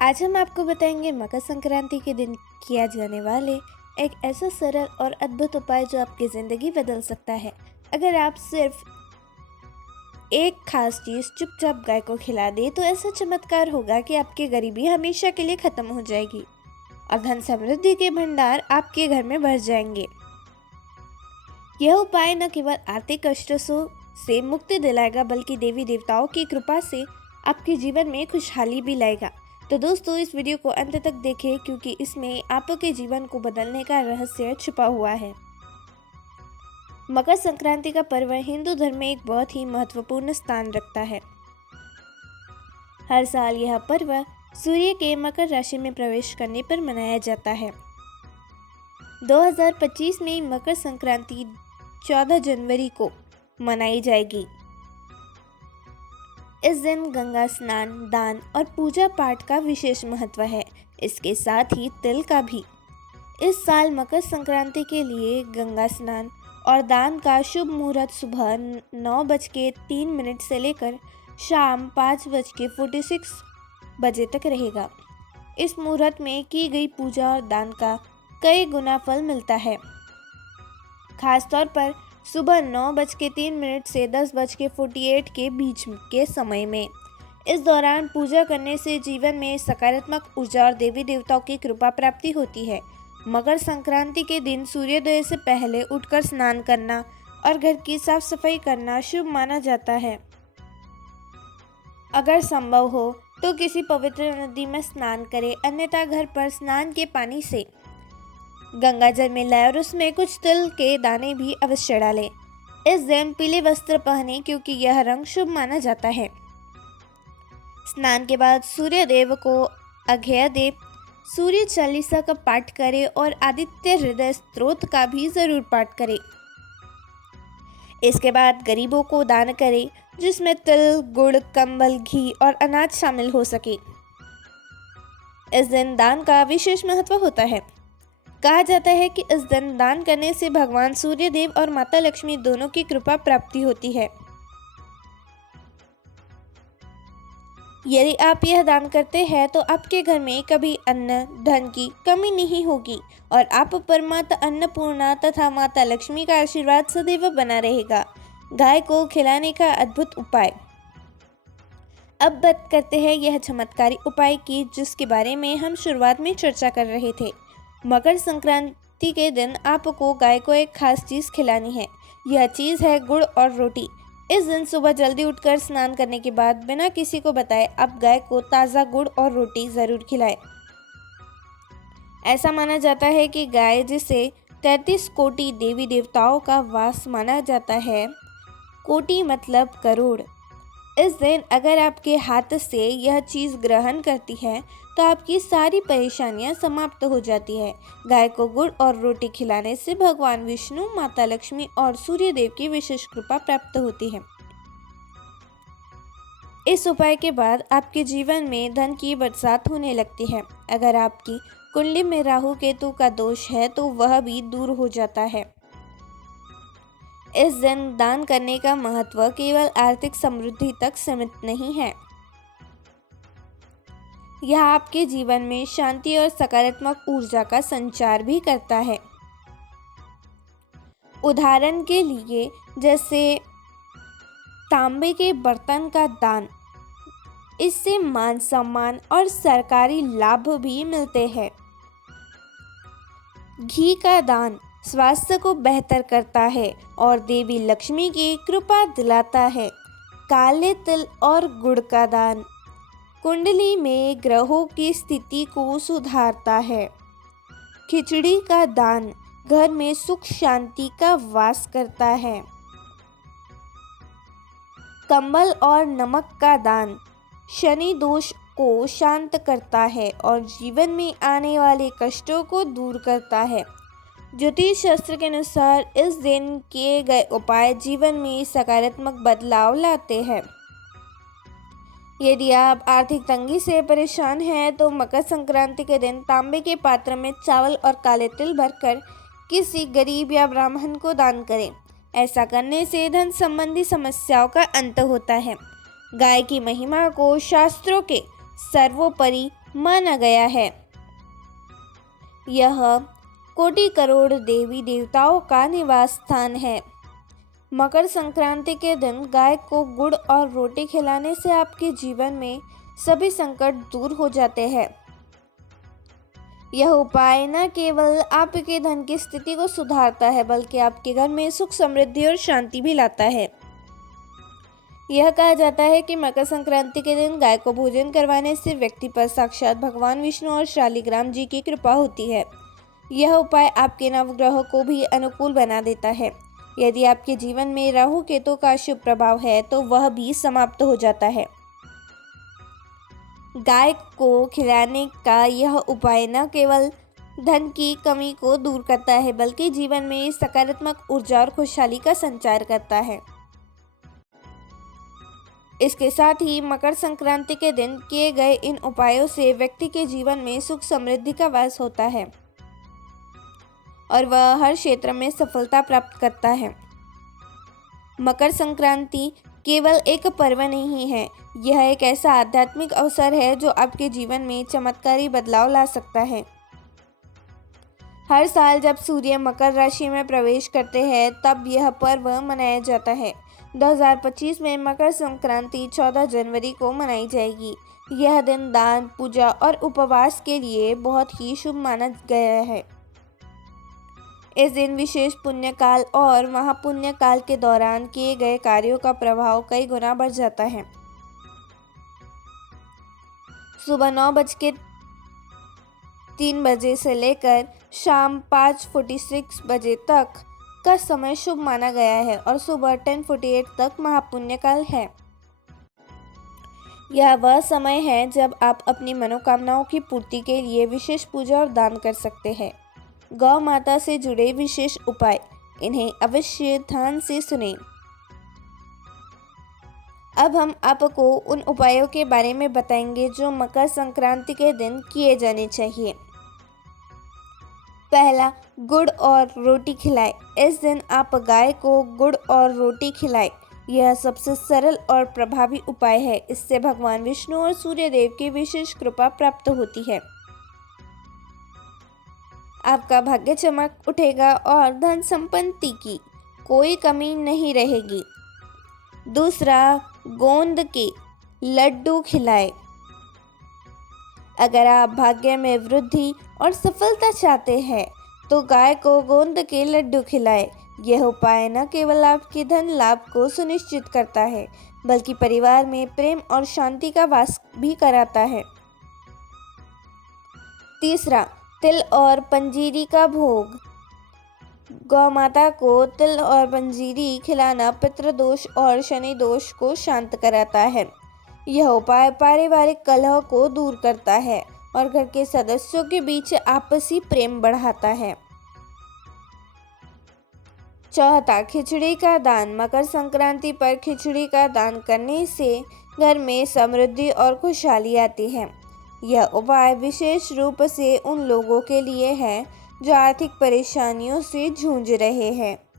आज हम आपको बताएंगे मकर संक्रांति के दिन किया जाने वाले एक ऐसा सरल और अद्भुत उपाय जो आपकी ज़िंदगी बदल सकता है। अगर आप सिर्फ एक खास चीज़ चुपचाप गाय को खिला दे तो ऐसा चमत्कार होगा कि आपकी गरीबी हमेशा के लिए ख़त्म हो जाएगी और धन समृद्धि के भंडार आपके घर में भर जाएंगे। यह उपाय न केवल आर्थिक कष्टों से मुक्ति दिलाएगा बल्कि देवी देवताओं की कृपा से आपके जीवन में खुशहाली भी लाएगा। तो दोस्तों, इस वीडियो को अंत तक देखें क्योंकि इसमें आपके जीवन को बदलने का रहस्य छुपा हुआ है। मकर संक्रांति का पर्व हिंदू धर्म में एक बहुत ही महत्वपूर्ण स्थान रखता है। हर साल यह पर्व सूर्य के मकर राशि में प्रवेश करने पर मनाया जाता है। 2025 में मकर संक्रांति 14 जनवरी को मनाई जाएगी। इस दिन गंगा स्नान, दान और पूजा पाठ का विशेष महत्व है। इसके साथ ही तिल का भी। इस साल मकर संक्रांति के लिए गंगा स्नान और दान का शुभ मुहूर्त सुबह 9:03 से लेकर शाम 5:46 बजे तक रहेगा। इस मुहूर्त में की गई पूजा और दान का कई गुना फल मिलता है। खासतौर पर सुबह 9:03 से 10:48 के बीच के समय में। इस दौरान पूजा करने से जीवन में सकारात्मक ऊर्जा और देवी देवताओं की कृपा प्राप्ति होती है। मकर संक्रांति के दिन सूर्योदय से पहले उठकर स्नान करना और घर की साफ सफाई करना शुभ माना जाता है। अगर संभव हो तो किसी पवित्र नदी में स्नान करें, अन्यथा घर पर स्नान के पानी से गंगा जल मिलाएं और उसमें कुछ तिल के दाने भी अवश्य डालें। इस दिन पीले वस्त्र पहने क्योंकि यह रंग शुभ माना जाता है। स्नान के बाद सूर्य देव को अर्घ्य दे, सूर्य चालीसा का पाठ करें और आदित्य हृदय स्तोत्र का भी जरूर पाठ करें। इसके बाद गरीबों को दान करें जिसमें तिल, गुड़, कंबल, घी और अनाज शामिल हो सके। इस दिन दान का विशेष महत्व होता है। कहा जाता है कि इस दिन दान करने से भगवान सूर्य देव और माता लक्ष्मी दोनों की कृपा प्राप्ति होती है। यदि आप यह दान करते हैं तो आपके घर में कभी अन्न धन की कमी नहीं होगी और आप पर माता अन्नपूर्णा तथा माता लक्ष्मी का आशीर्वाद सदैव बना रहेगा। गाय को खिलाने का अद्भुत उपाय। अब बात करते हैं यह चमत्कारी उपाय की जिसके बारे में हम शुरुआत में चर्चा कर रहे थे। मकर संक्रांति के दिन आपको गाय को एक खास चीज़ खिलानी है। यह चीज़ है गुड़ और रोटी। इस दिन सुबह जल्दी उठकर स्नान करने के बाद बिना किसी को बताए आप गाय को ताज़ा गुड़ और रोटी ज़रूर खिलाएं। ऐसा माना जाता है कि गाय, जिसे 33 कोटि देवी देवताओं का वास माना जाता है, कोटि मतलब करोड़, इस दिन अगर आपके हाथ से यह चीज़ ग्रहण करती है तो आपकी सारी परेशानियां समाप्त हो जाती है। गाय को गुड़ और रोटी खिलाने से भगवान विष्णु, माता लक्ष्मी और सूर्य देव की विशेष कृपा प्राप्त होती है। इस उपाय के बाद आपके जीवन में धन की बरसात होने लगती है। अगर आपकी कुंडली में राहु केतु का दोष है तो वह भी दूर हो जाता है। इस दिन दान करने का महत्व केवल आर्थिक समृद्धि तक सीमित नहीं है। यह आपके जीवन में शांति और सकारात्मक ऊर्जा का संचार भी करता है। उदाहरण के लिए जैसे तांबे के बर्तन का दान, इससे मान सम्मान और सरकारी लाभ भी मिलते हैं। घी का दान स्वास्थ्य को बेहतर करता है और देवी लक्ष्मी की कृपा दिलाता है। काले तिल और गुड़ का दान कुंडली में ग्रहों की स्थिति को सुधारता है। खिचड़ी का दान घर में सुख शांति का वास करता है। कंबल और नमक का दान शनि दोष को शांत करता है और जीवन में आने वाले कष्टों को दूर करता है। ज्योतिष शास्त्र के अनुसार इस दिन किए गए उपाय जीवन में सकारात्मक बदलाव लाते हैं। यदि आप आर्थिक तंगी से परेशान हैं तो मकर संक्रांति के दिन तांबे के पात्र में चावल और काले तिल भरकर किसी गरीब या ब्राह्मण को दान करें। ऐसा करने से धन संबंधी समस्याओं का अंत होता है। गाय की महिमा को शास्त्रों के सर्वोपरि माना गया है। यह कोटि करोड़ देवी देवताओं का निवास स्थान है। मकर संक्रांति के दिन गाय को गुड़ और रोटी खिलाने से आपके जीवन में सभी संकट दूर हो जाते हैं। यह उपाय न केवल आपके धन की स्थिति को सुधारता है, बल्कि आपके घर में सुख, समृद्धि और शांति भी लाता है। यह कहा जाता है कि मकर संक्रांति के दिन गाय को भोजन करवाने से व्यक्ति पर साक्षात भगवान विष्णु और शालिग्राम जी की कृपा होती है। यह उपाय आपके नवग्रह को भी अनुकूल बना देता है। यदि आपके जीवन में राहु केतु का शुभ प्रभाव है तो वह भी समाप्त हो जाता है। गाय को खिलाने का यह उपाय न केवल धन की कमी को दूर करता है, बल्कि जीवन में सकारात्मक ऊर्जा और खुशहाली का संचार करता है। इसके साथ ही मकर संक्रांति के दिन किए गए इन उपायों से व्यक्ति के जीवन में सुख समृद्धि का वास होता है और वह हर क्षेत्र में सफलता प्राप्त करता है। मकर संक्रांति केवल एक पर्व नहीं है, यह एक ऐसा आध्यात्मिक अवसर है जो आपके जीवन में चमत्कारी बदलाव ला सकता है। हर साल जब सूर्य मकर राशि में प्रवेश करते हैं तब यह पर्व मनाया जाता है। 2025 में मकर संक्रांति 14 जनवरी को मनाई जाएगी। यह दिन दान, पूजा और उपवास के लिए बहुत ही शुभ माना गया है। इस दिन विशेष पुण्य काल और महापुण्य काल के दौरान किए गए कार्यों का प्रभाव कई गुना बढ़ जाता है। सुबह 9:03 से लेकर शाम 5:46 बजे तक का समय शुभ माना गया है और सुबह 10:48 तक महापुण्य काल है। यह वह समय है जब आप अपनी मनोकामनाओं की पूर्ति के लिए विशेष पूजा और दान कर सकते हैं। गौ माता से जुड़े विशेष उपाय, इन्हें अवश्य ध्यान से सुनें। अब हम आपको उन उपायों के बारे में बताएंगे जो मकर संक्रांति के दिन किए जाने चाहिए। पहला, गुड़ और रोटी खिलाएं। इस दिन आप गाय को गुड़ और रोटी खिलाएं। यह सबसे सरल और प्रभावी उपाय है। इससे भगवान विष्णु और सूर्यदेव की विशेष कृपा प्राप्त होती है। आपका भाग्य चमक उठेगा और धन संपत्ति की कोई कमी नहीं रहेगी। दूसरा, गोंद के लड्डू खिलाएं। अगर आप भाग्य में वृद्धि और सफलता चाहते हैं तो गाय को गोंद के लड्डू खिलाएं। यह उपाय न केवल आपके धन लाभ को सुनिश्चित करता है, बल्कि परिवार में प्रेम और शांति का वास भी कराता है। तीसरा, तिल और पंजीरी का भोग। गौ माता को तिल और पंजीरी खिलाना पितृदोष और शनि दोष को शांत कराता है। यह उपाय पारिवारिक कलह को दूर करता है और घर के सदस्यों के बीच आपसी प्रेम बढ़ाता है। चौथा, खिचड़ी का दान। मकर संक्रांति पर खिचड़ी का दान करने से घर में समृद्धि और खुशहाली आती है। यह उपाय विशेष रूप से उन लोगों के लिए है जो आर्थिक परेशानियों से जूझ रहे हैं।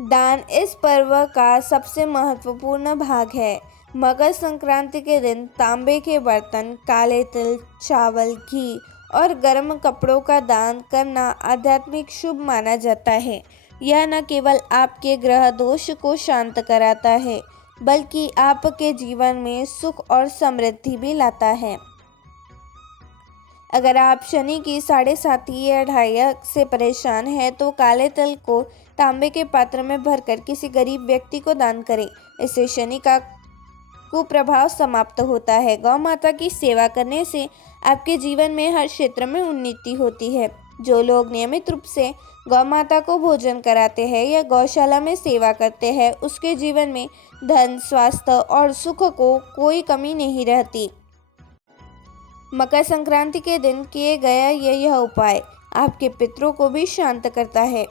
दान इस पर्व का सबसे महत्वपूर्ण भाग है। मकर संक्रांति के दिन तांबे के बर्तन, काले तिल, चावल, घी और गर्म कपड़ों का दान करना आध्यात्मिक शुभ माना जाता है। यह न केवल आपके ग्रह दोष को शांत कराता है, बल्कि आपके जीवन में सुख और समृद्धि भी लाता है। अगर आप शनि की 7.5 या 2.5 से परेशान हैं तो काले तिल को तांबे के पात्र में भरकर किसी गरीब व्यक्ति को दान करें। इससे शनि का कुप्रभाव समाप्त होता है। गौ माता की सेवा करने से आपके जीवन में हर क्षेत्र में उन्नति होती है। जो लोग नियमित रूप से गौ माता को भोजन कराते हैं या गौशाला में सेवा करते हैं, उसके जीवन में धन, स्वास्थ्य और सुख को कोई कमी नहीं रहती। मकर संक्रांति के दिन किए गया यह उपाय आपके पितरों को भी शांत करता है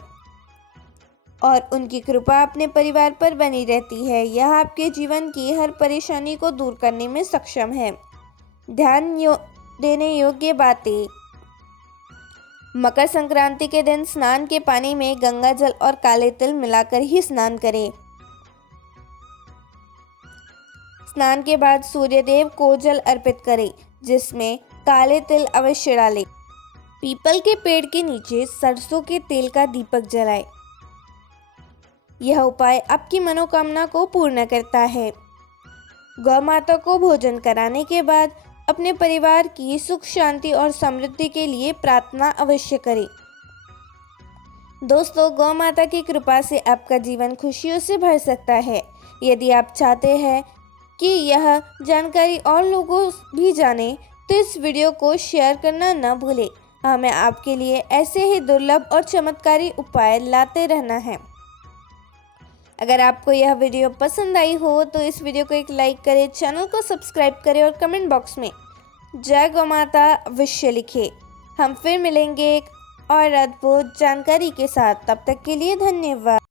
और उनकी कृपा अपने परिवार पर बनी रहती है। यह आपके जीवन की हर परेशानी को दूर करने में सक्षम है। ध्यान देने योग्य बातें। मकर संक्रांति के दिन स्नान के पानी में गंगा जल और काले तिल मिलाकर ही स्नान करें। स्नान के बाद सूर्यदेव को जल अर्पित करें, जिसमें काले तिल अवश्य डालें। पीपल के पेड़ के नीचे सरसों के तेल का दीपक जलाएं। यह उपाय आपकी मनोकामना को पूर्ण करता है। गौ माता को भोजन कराने के बाद अपने परिवार की सुख शांति और समृद्धि के लिए प्रार्थना अवश्य करें। दोस्तों, गौ माता की कृपा से आपका जीवन खुशियों से भर सकता है। यदि आप चाहते हैं कि यह जानकारी और लोगों भी जाने, तो इस वीडियो को शेयर करना न भूलें। हमें आपके लिए ऐसे ही दुर्लभ और चमत्कारी उपाय लाते रहना है। अगर आपको यह वीडियो पसंद आई हो तो इस वीडियो को एक लाइक करें, चैनल को सब्सक्राइब करें और कमेंट बॉक्स में जय गौ माता अवश्य लिखें। हम फिर मिलेंगे एक और अद्भुत जानकारी के साथ। तब तक के लिए धन्यवाद।